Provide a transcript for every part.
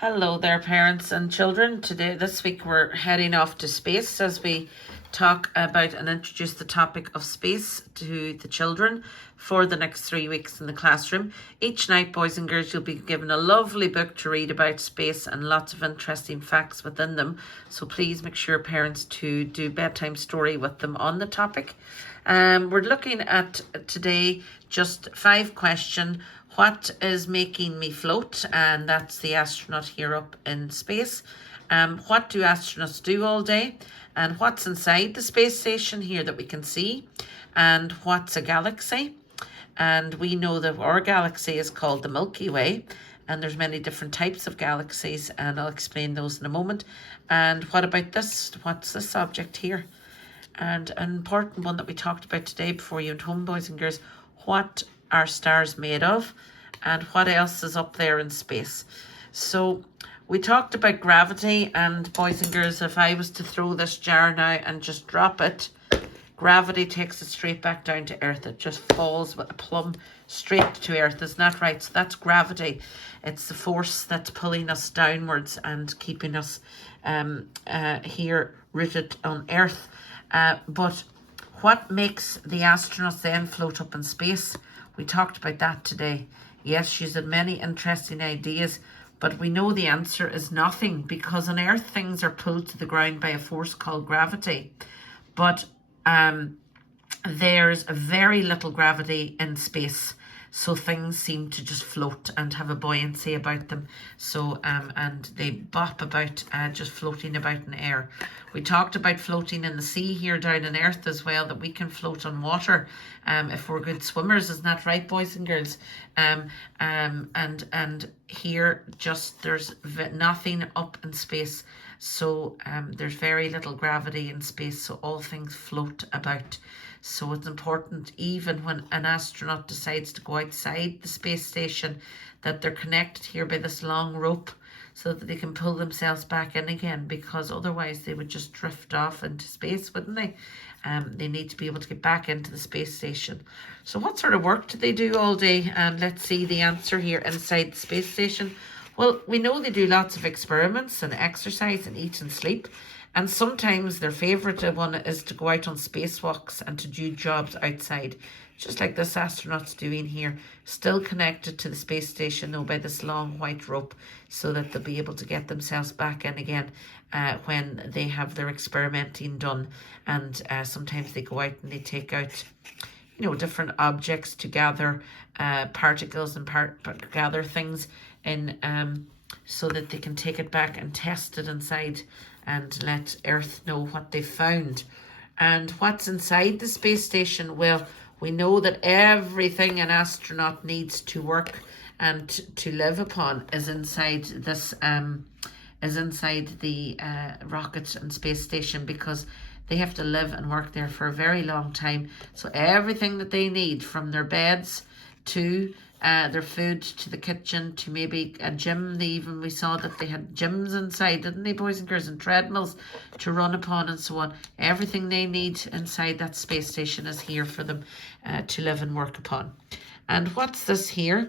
Hello there, parents and children. This week, we're heading off to space as we talk about and introduce the topic of space to the children for the next 3 weeks in the classroom. Each night, boys and girls, you'll be given a lovely book to read about space and lots of interesting facts within them. So please make sure parents to do bedtime story with them on the topic. We're looking at today just 5 questions. What is making me float? And that's the astronaut here up in space. What do astronauts do all day? And what's inside the space station here that we can see? And what's a galaxy? And we know that our galaxy is called the Milky Way. And there's many different types of galaxies. And I'll explain those in a moment. And what about this? What's this object here? And an important one that we talked about today before you went home, boys and girls, what are stars made of and what else is up there in space? So we talked about gravity, and boys and girls, if I was to throw this jar now and just drop it, gravity takes it straight back down to earth. It just falls with a plumb straight to earth. Isn't that right? So that's gravity. It's the force that's pulling us downwards and keeping us here rooted on earth. But what makes the astronauts then float up in space? We talked about that today. Yes, she's had many interesting ideas, but we know the answer is nothing, because on Earth things are pulled to the ground by a force called gravity. But there's very little gravity in space. So things seem to just float and have a buoyancy about them. So, and they bop about, just floating about in air. We talked about floating in the sea here down on Earth as well, that we can float on water if we're good swimmers. Isn't that right, boys and girls? And here just there's nothing up in space. So there's very little gravity in space, so all things float about. So it's important, even when an astronaut decides to go outside the space station, that they're connected here by this long rope so that they can pull themselves back in again, because otherwise they would just drift off into space, wouldn't they? They need to be able to get back into the space station. So what sort of work do they do all day? And let's see the answer here inside the space station. Well, we know they do lots of experiments and exercise and eat and sleep. And sometimes their favourite one is to go out on spacewalks and to do jobs outside, just like this astronaut's doing here, still connected to the space station though by this long white rope, so that they'll be able to get themselves back in again when they have their experimenting done. And sometimes they go out and they take out, different objects to gather particles and gather things in, so that they can take it back and test it inside and let Earth know what they found. And what's inside the space station? Well, we know that everything an astronaut needs to work and to live upon is inside this the rocket and space station, because they have to live and work there for a very long time. So everything that they need, from their beds to their food, to the kitchen, to maybe a gym. We saw that they had gyms inside, didn't they, boys and girls, and treadmills to run upon and so on. Everything they need inside that space station is here for them to live and work upon. And what's this here?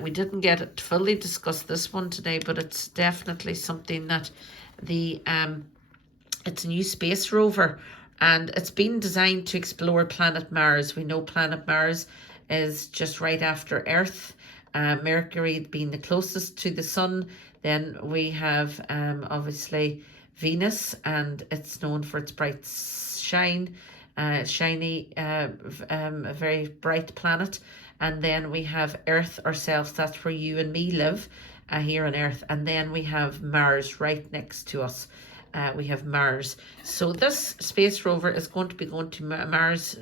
We didn't get it fully discussed this one today, but it's definitely something that it's a new space rover, and it's been designed to explore planet Mars. We know planet Mars is just right after Earth, Mercury being the closest to the sun. Then we have obviously Venus, and it's known for its bright shiny, a very bright planet. And then we have Earth ourselves, that's where you and me live here on Earth. And then we have Mars right next to us. We have Mars. So this space rover is going to be going to Mars,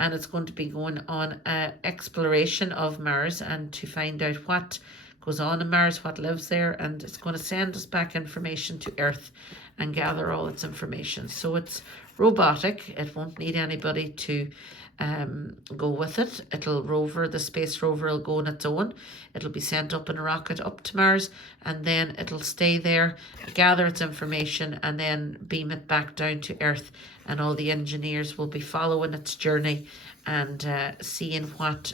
and it's going to be going on exploration of Mars and to find out what goes on in Mars, what lives there, and it's going to send us back information to Earth and gather all its information. So it's robotic. It won't need anybody to go with it. The space rover will go on its own. It'll be sent up in a rocket up to Mars, and then it'll stay there, gather its information, and then beam it back down to Earth. And all the engineers will be following its journey and seeing what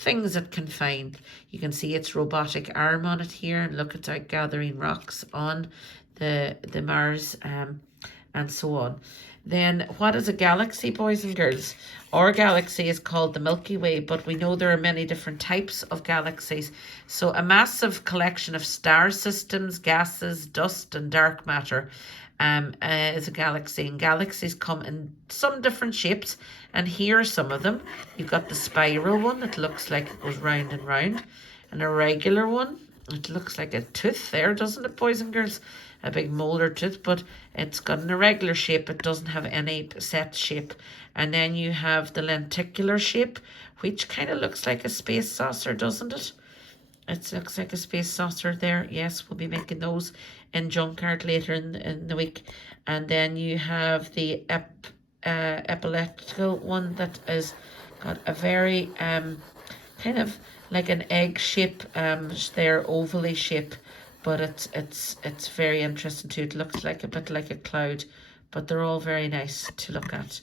things it can find. You can see its robotic arm on it here, and look, it's out gathering rocks on the Mars, and so on. Then what is a galaxy, boys and girls? Our galaxy is called the Milky Way, but we know there are many different types of galaxies. So a massive collection of star systems, gases, dust and dark matter is a galaxy. And galaxies come in some different shapes, and here are some of them. You've got the spiral one that looks like it goes round and round, and a regular one. It looks like a tooth there, doesn't it, boys and girls? A big molar tooth, but it's got an irregular shape. It doesn't have any set shape. And then you have the lenticular shape, which kind of looks like a space saucer, doesn't it? It looks like a space saucer there. Yes, we'll be making those in junk art later in the week. And then you have the elliptical one that is got a very kind of like an egg shape, there, ovally shape, but it's very interesting too. It looks like a bit like a cloud, but they're all very nice to look at.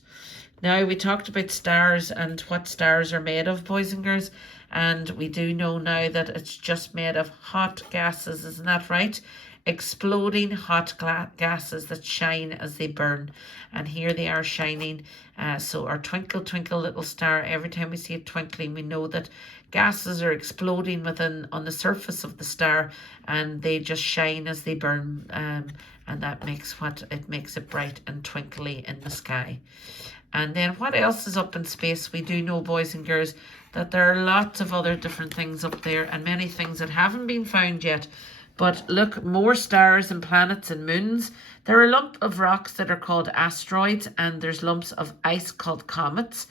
Now, we talked about stars and what stars are made of, boys and girls, and we do know now that it's just made of hot gases, isn't that right? Exploding hot gases that shine as they burn, and here they are shining. So our twinkle twinkle little star, every time we see it twinkling, we know that gases are exploding on the surface of the star, and they just shine as they burn, and that makes it bright and twinkly in the sky. And then what else is up in space? We do know, boys and girls, that there are lots of other different things up there, and many things that haven't been found yet. But look, more stars and planets and moons. There are lumps of rocks that are called asteroids, and there's lumps of ice called comets.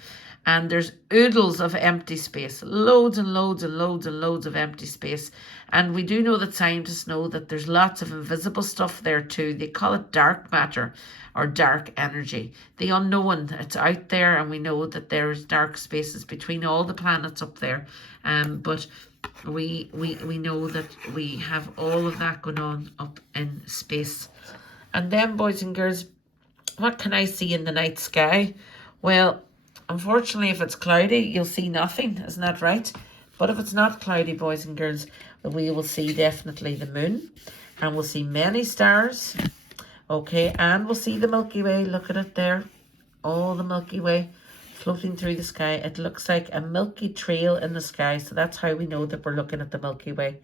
And there's oodles of empty space, loads and loads and loads and loads of empty space. And we do know that scientists know that there's lots of invisible stuff there too. They call it dark matter or dark energy. The unknown, it's out there, and we know that there's dark spaces between all the planets up there. But we know that we have all of that going on up in space. And then, boys and girls, what can I see in the night sky? Well, unfortunately, if it's cloudy, you'll see nothing, isn't that right? But if it's not cloudy, boys and girls, we will see definitely the moon, and we'll see many stars, okay, and we'll see the Milky Way. Look at it there, all the Milky Way floating through the sky. It looks like a milky trail in the sky, so that's how we know that we're looking at the Milky Way.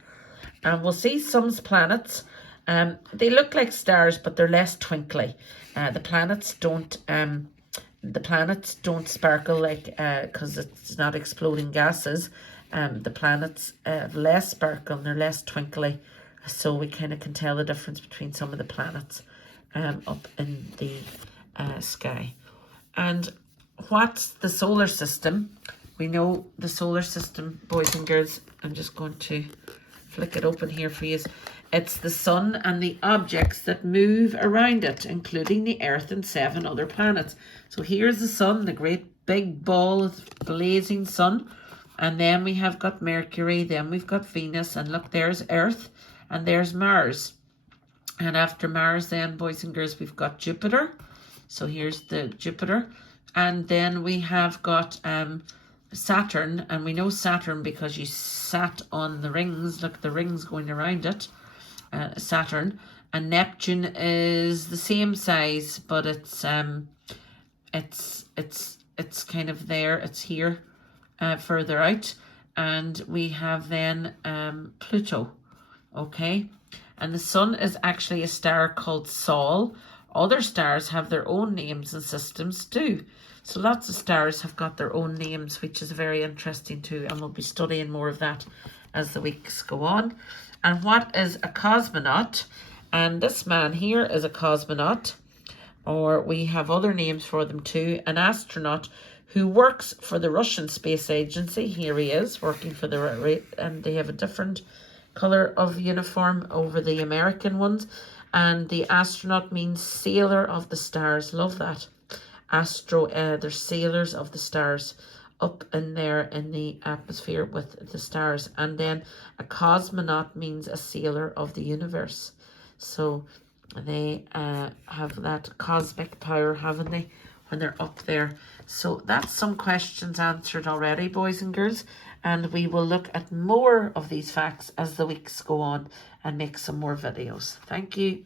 And we'll see some planets. They look like stars, but they're less twinkly. The planets don't sparkle like, because it's not exploding gases. The planets have less sparkle and they're less twinkly, so we kind of can tell the difference between some of the planets up in the sky. And what's the solar system? We know the solar system, boys and girls. I'm just going to flick it open here for you. It's the sun and the objects that move around it, including the Earth and 7 other planets. So here's the sun, the great big ball of blazing sun. And then we have got Mercury, then we've got Venus, and look, there's Earth, and there's Mars. And after Mars then, boys and girls, we've got Jupiter. So here's the Jupiter. And then we have got Saturn, and we know Saturn because you sat on the rings. Look, the rings going around it. Saturn. And Neptune is the same size, but it's kind of there. It's here, further out. And we have then Pluto. Okay. And the sun is actually a star called Sol. Other stars have their own names and systems too. So lots of stars have got their own names, which is very interesting too. And we'll be studying more of that as the weeks go on. And what is a cosmonaut? And this man here is a cosmonaut, or we have other names for them too. An astronaut who works for the Russian Space Agency. Here he is working for and they have a different color of uniform over the American ones. And the astronaut means sailor of the stars. Love that. They're sailors of the stars up in there in the atmosphere with the stars. And then a cosmonaut means a sailor of the universe. So they have that cosmic power, haven't they, when they're up there? So that's some questions answered already, boys and girls. and we will look at more of these facts as the weeks go on and make some more videos. Thank you.